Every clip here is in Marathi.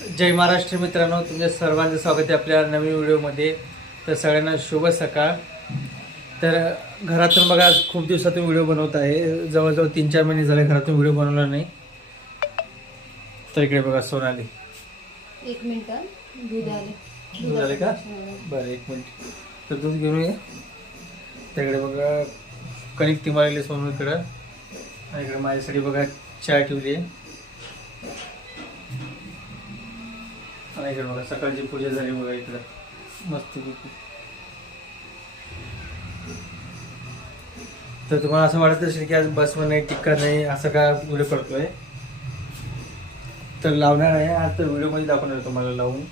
जय महाराष्ट्र मित्रांनो, तुमच्या सर्वांचं स्वागत आहे आपल्या नवीन व्हिडिओमध्ये. तर सगळ्यांना शुभ सकाळ. तर घरातून बघा, आज खूप दिवसातून व्हिडिओ बनवत आहे. जवळजवळ 3-4 महिने झाले घरातून व्हिडिओ बनवला नाही. तर इकडे बघा सोनाली. एक मिनिट, दूध आले. दूध आले का? बरं, एक मिनिट. तर दूध घेऊन ये. त्याकडे बघा कणिक तिमारलेली सोनूकडं. आणि इकडे माझ्यासाठी बघा चहा ठेवली आहे. आणि इकडे बघा सकाळची पूजा झाली बघा इकडं मस्त. तर तुम्हाला असं वाटत असेल की आज बसमध्ये नाही, टिक्का नाही, असं का व्हिडिओ करतोय. तर लावणार आहे आज, तर व्हिडिओमध्ये दाखवणार आहे तुम्हाला लावून.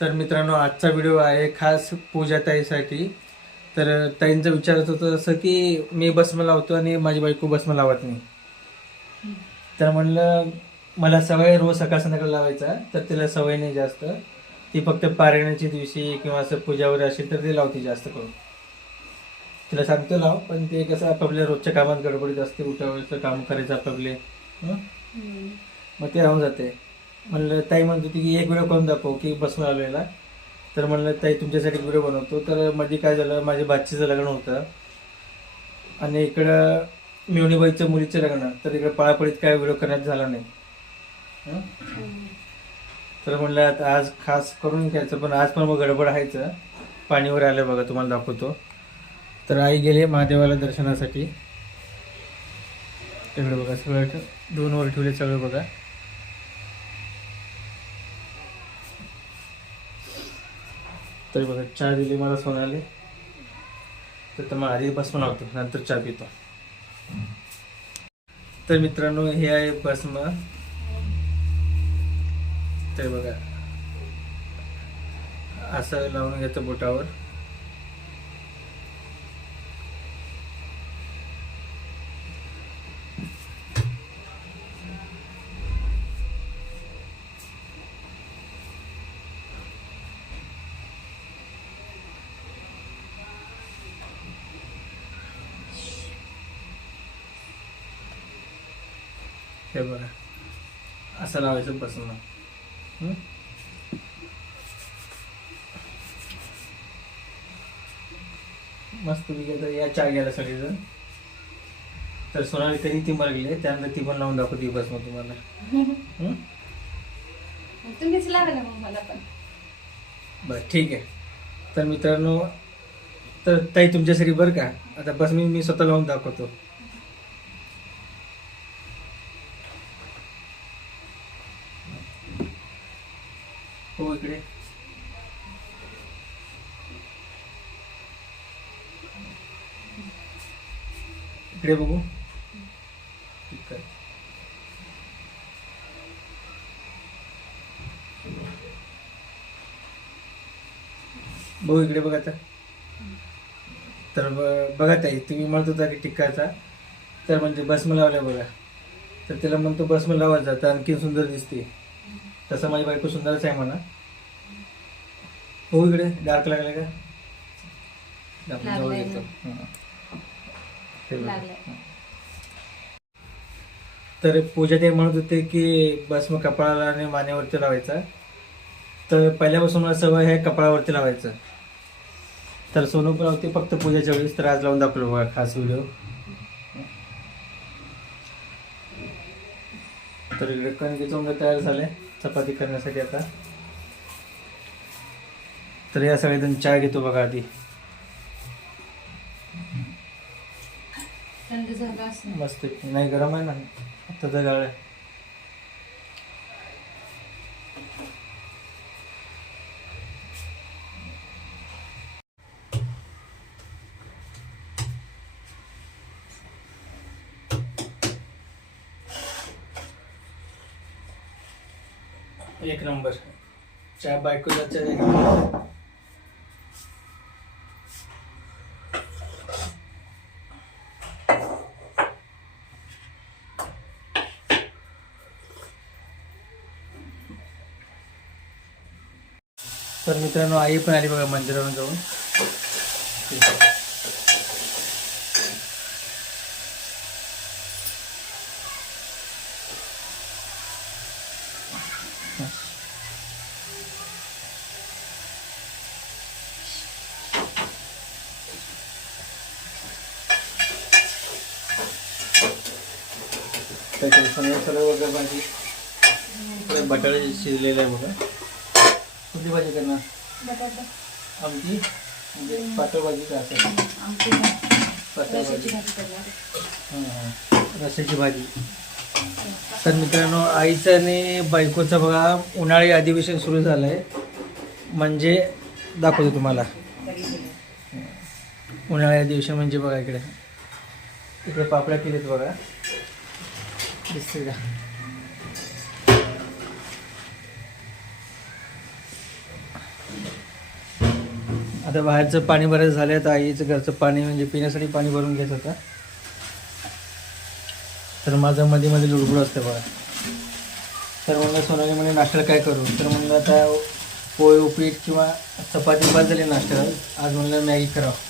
तर मित्रांनो, आजचा व्हिडिओ आहे खास पूजा ताईसाठी. तर ताईंचं विचारत होतं असं की मी बसमा लावतो आणि माझी बायको बसमा लावत नाही. तर म्हणलं मला सवय रोज सकाळ संध्याकाळ लावायचा, तर तिला सवय नाही जास्त. ती फक्त पारायणाच्या दिवशी किंवा असं पूजा वगैरे असेल तर ती लावते जास्त करून. तिला सांगतो लाव, पण ते कसं आपापल्या रोजच्या कामात गडबडीत असते, उठावरचं काम करायचं आपापले, मग ते राहून जाते. म्हणलं ताई म्हणत होती की एक व्हिडिओ करून दाखव की बसून आलेला. तर म्हणलं ताई तुमच्यासाठी व्हिडिओ बनवतो. तर मध्ये काय झालं, माझ्या बाचीचं लग्न होतं आणि इकडं मिवणीबाईचं मुलीचं लग्न. तर इकडं पळापळीत काय व्हिडिओ करण्यात झाला नाही. तर म्हणलं आता आज खास करून घ्यायचं, पण आज पण मग गडबड आहेचं. पाणीवर आलं बघा, तुम्हाला दाखवतो. तर आई गेले महादेवाला दर्शनासाठी. तिकडे बघा सगळं दोन वर ठेवले सगळं बघा. तरी बघा चहा दिली मला सोनाली. तर मग आधी भस्म लावतो, नंतर चहा पितो. तर मित्रांनो, हे आहे भस्म. तर बघा असं लावून घेतं बोटावर. हे बघा असं लावायचं भस्म. मस्त आता या चहा घ्यायला सगळेजण. तर सोनाली तरी ती मरगली, त्यानंतर ती पण लावून दाखवते भस्म तुम्हाला. तुम्हीच लागलं मग मला पण. बरं ठीक आहे. तर मित्रांनो, तर ताई तुमच्यासाठी बरं का, आता बस मी स्वतः लावून दाखवतो. हो इकडे इकडे बघू. ठीक आहे. बघू इकडे बघा आता. तर बघा ताई, तुम्ही म्हणत होता की टिक्काचा, तर म्हणजे भस्म लावल्या बघा. तर त्याला म्हणतो भस्म लावत जातं, आणखी सुंदर दिसते. तसं माझी बायको सुंदरच आहे म्हणा. हो इकडे डार्क लागले का? आपण जवळ लागलंय येतो. हे बघा. लागलंय. तर पूजा ते म्हणत होते की भस्म कपाळाला आणि मानेवरती लावायचा. तर पहिल्यापासून मला सवय आहे कपाळावरती लावायचं. तर सोनू पण लावते फक्त पूजाच्या वेळेस. तर आज लावून दाखवलं बघा खास व्हिडिओ. तर इकडे कणकेचं उंडे तयार झाले चपाती करण्यासाठी आता. तर या सगळेजण चहा घेतो बघा आधी. थंड झालं असं. मस्त नाही, गरम आहे ना आता तर गाळ. एक नंबर चहा बायकोचा चहा. तर मित्रांनो, आई पण आली बघा मंदिरावरून जाऊन. त्याच्यात सोन्या सरळ वगैरे भाजी थोडे बटाटे शिजलेले आहे बघा. कुठली भाजी करणार? बटाटा आमची म्हणजे पातळ भाजी का असं आमची पातळ रशाची भाजी? भाजी करणार. हां रस्याची भाजी. तर मित्रांनो आईचं आणि बायकोचं बघा उन्हाळी अधिवेशन सुरू झालं आहे. म्हणजे दाखवतो तुम्हाला उन्हाळी अधिवेशन म्हणजे बघा इकडे पापड्या केलेत बघा दिसते का? आता बाहेरचं पाणी बरेच झालं आहे. तर आईचं घरचं पाणी म्हणजे पिण्यासाठी पाणी भरून घेत होता. तर माझं मध्ये मध्ये लुडबुड असते बघा. तर म्हणलं सोनाली म्हणे नाश्त्याला काय करू? तर म्हणलं आता पोहे उपीट किंवा चपाती बाद झाली नाश्त्याला. आज म्हणलं मॅगी करावं.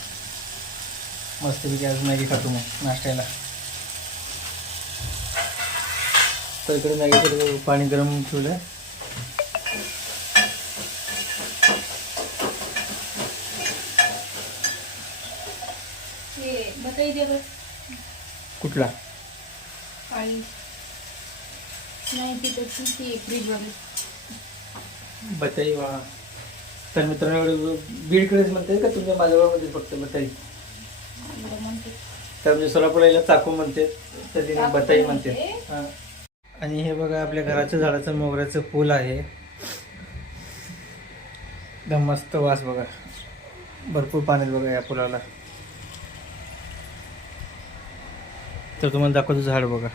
मस्तपैकी आज मॅगी खातो मग नाश्त्याला. तर इकडे मॅगीचं पाणी गरम ठेवलं. हे बताई दे बरं. कुठला? काळी नाही ती त्याची ती फ्रीजवाली. बताई वा. तर मित्रांनो बीडकडेच म्हणते का तुमच्या माझ्यामध्ये फक्त बताई? म्हणते तर म्हणजे सोलापूरला चाकू म्हणते तर तिने चाकू बताई म्हणते. म्हणते. हां. आणि हे बघा आपल्या घराच्या झाडाचं मोगऱ्याचं फूल आहे. एकदम मस्त वास बघा. भरपूर पाणी बघा या फुलाला. तर तुम्हाला दाखवतो झाड बघा.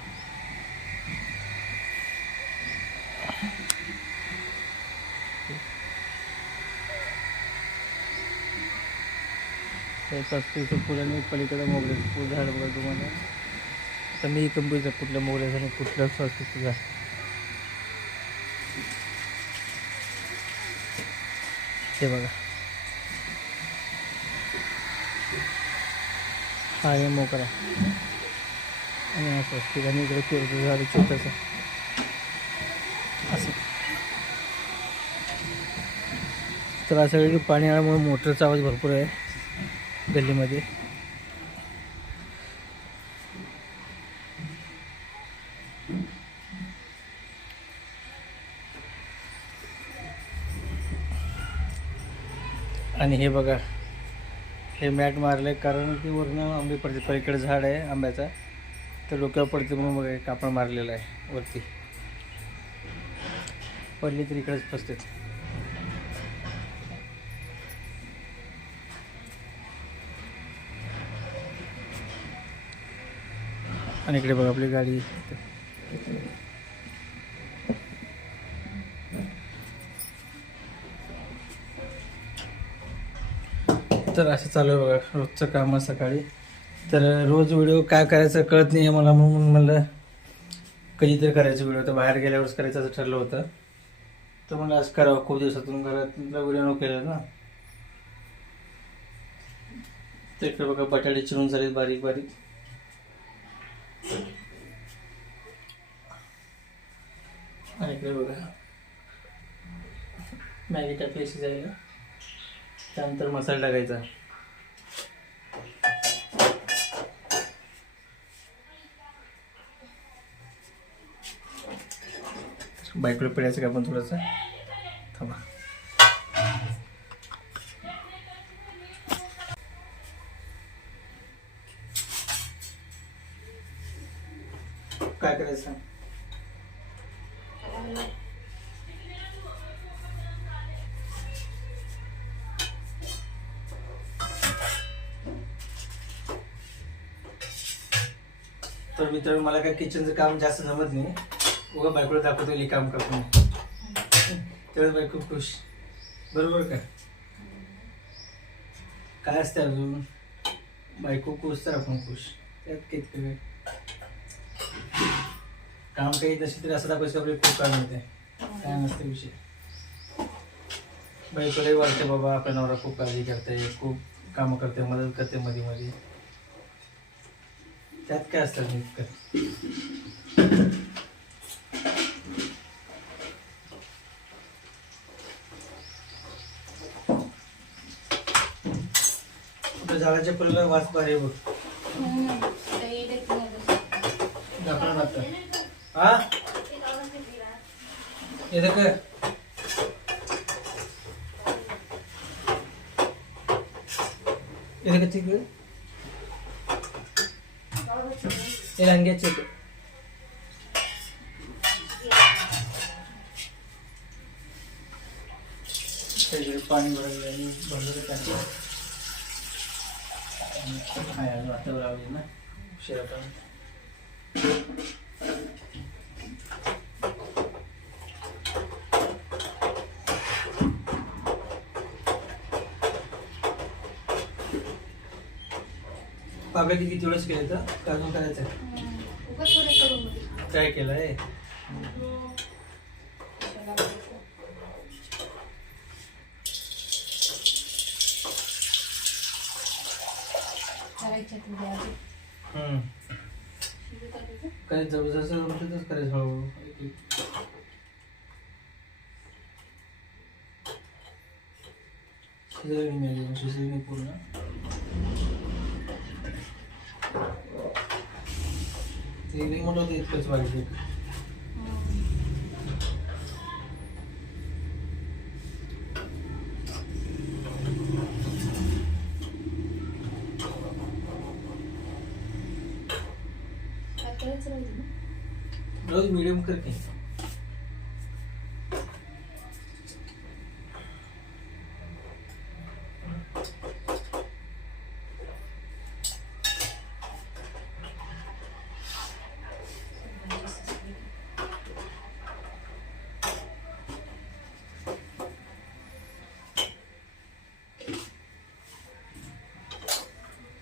फुल आणि पलीकडे मोगऱ्याचं फुल झाड बघा तुम्हाला. आता मी कंपनीचं कुठल्या मोगऱ्याचं आणि कुठलं स्वस्तिकचं झाड. हे बघा हा आहे मोगरा आणि हा स्वस्तिक आणि इकडे केळीचं झाड छोटंसं असं. तर असं वेळी पाणी आल्यामुळे मोटरचा आवाज भरपूर आहे गल्लीमध्ये. आणि हे बघा हे मॅट मारले कारण की वरनं आंबे पडते. पलीकडे झाड आहे आंब्याचा तर डोक्यावर पडते म्हणून बघा कापड मारलेलं आहे वरती. पडली तर इकडेच फसते. आणि इकडे बघा आपली गाडी. तर असं चालू आहे बघा रोजचं काम सकाळी. तर रोज व्हिडिओ काय करायचं कळत नाही आहे मला म्हणून म्हणलं कधीतरी करायचं व्हिडिओ. तर बाहेर गेल्यावरच करायचं असं ठरलं होतं. तर म्हणलं आज करावं. खूप दिवसातून घरातला व्हिडिओ न केला ना. तर इकडे बघा बटाटे चिरून झाले बारीक बारीक. आणि इकडे बघा मॅगी टाकली शिजायला. त्यानंतर मसाला टाकायचा. बायकडे पिळायचं का आपण थोडंसं थांबा. काय करायचं? तर मित्रांनो मला काय किचनचं काम जास्त जमत नाही. उगा बायकोला दाखवतो काम करतो तेवढं बायको खुश. बरोबर का? काय असते अजून बायको खुश तर आपण खुश. त्यात काही काम काही नसेल तरी असं दाखवायचं आपले खूप काम होते. काय नसते विषय. बायकोलाही वाटते बाबा आपल्या नवरा खूप काळजी करते खूप कामं करते मदत करते मध्ये मध्ये. त्यात काय असतं झाडाच्या फुलाला वास भारी बघ. दाखवणार आता हा येतं का येतं का तिकडे हे लंग्याचे पाणी भरलं भरलं टाकी आता लावली ना उशिरा पण पापड्या किती वेळेस केलं तर अजून करायचं काय केलं आहे काय जबरदस्त जमतच करायचं हळूहळू शिजवली मॅगी शिजवली पूर्ण ते मोठं होतं इतकंच पाहिजे रोज मीडियम करके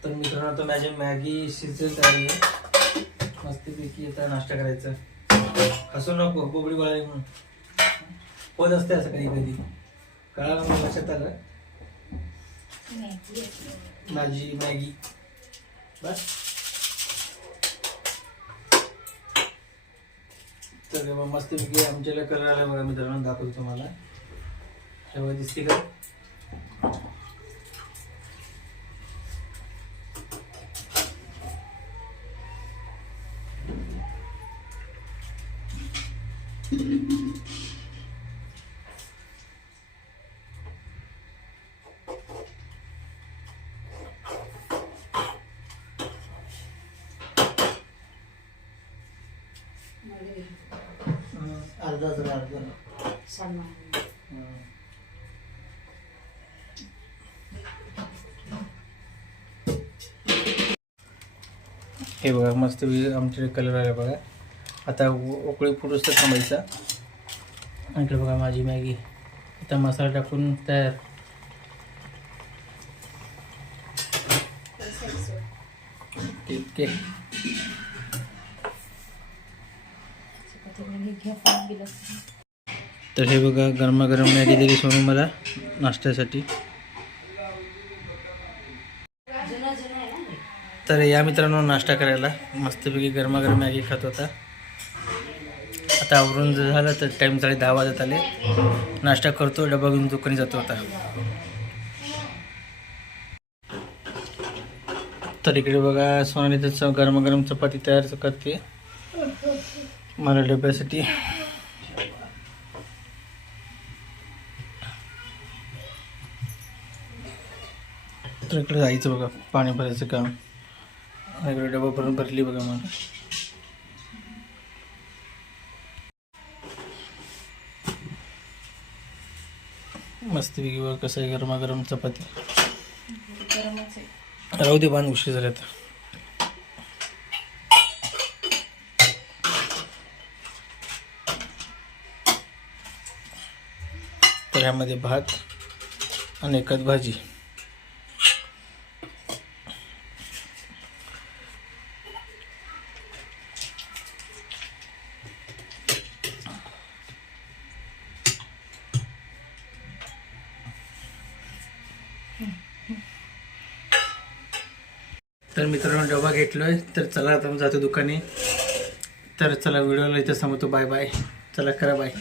तर मित्रांनो आता माझी मॅगी शिजत आहे मस्तपैकी आता नाश्ता करायचा हसू नको बोबडी गोळाली म्हणून होत असते असं कधी कधी कळालं मग लक्षात आलं माझी मॅगी बस तर मस्तपैकी आमच्याला कलर आला बघा मित्रांनो दाखवतो तुम्हाला तेव्हा दिसते का अर्धा हे बघा मस्त आमच्याकडे कलर आला बघा आता उकळी फुटूस तर थांबायचा आणि बघा माझी मॅगी आता मसाला टाकून तयार ठीक आहे तर हे बघा गरमागरम मॅगी दिली सोनू मला नाश्त्यासाठी तर या मित्रांनो नाश्ता करायला मस्तपैकी गरमागरम मॅगी खात होता आता आवरून जर झालं तर टाईम झाले 10 वाजत आले नाश्ता करतो डबा घेऊन दुकानी जातो आता तर इकडे बघा सोनाली तर गरमागरम चपाती तयार करते मला डब्यासाठी तर इकडे जायचं बघा पाणी भरायचं काम इकडे डबा भरून भरली बघा मला मस्तपैकी बघा कसं आहे गरमागरम चपाती राहू दे बांध उशीर झाले आता तर यामध्ये भात आणि एकच भाजी तर मित्रांनो डबा घेतलोय तर चला आता जातो दुकानी तर चला व्हिडिओला इथं सांगतो बाय बाय चला करा बाय